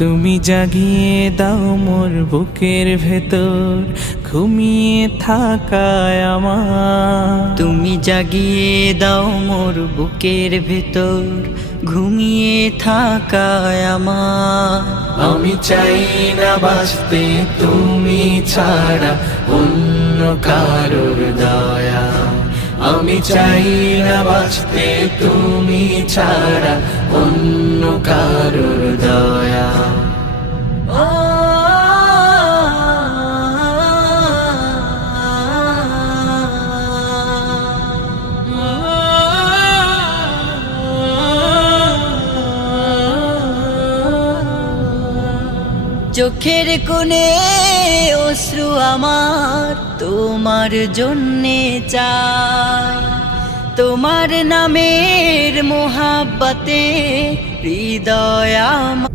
তুমি জাগিয়ে দাও মোর বুকের ভেতর ঘুমিয়ে থাকায় আমার। তুমি জাগিয়ে দাও মোর বুকের ভেতর ঘুমিয়ে থাকায় আমার। আমি চাই না বাঁচতে তুমি ছাড়া অন্য কারোর দয়া। আমি চাই না বাঁচতে তুমি ছাড়া অন্য কারোর দয়া। চোখের কোণে অশ্রু আমার তোমার জন্যে চাই, তোমার নামের মোহাব্বতে হৃদয় আমার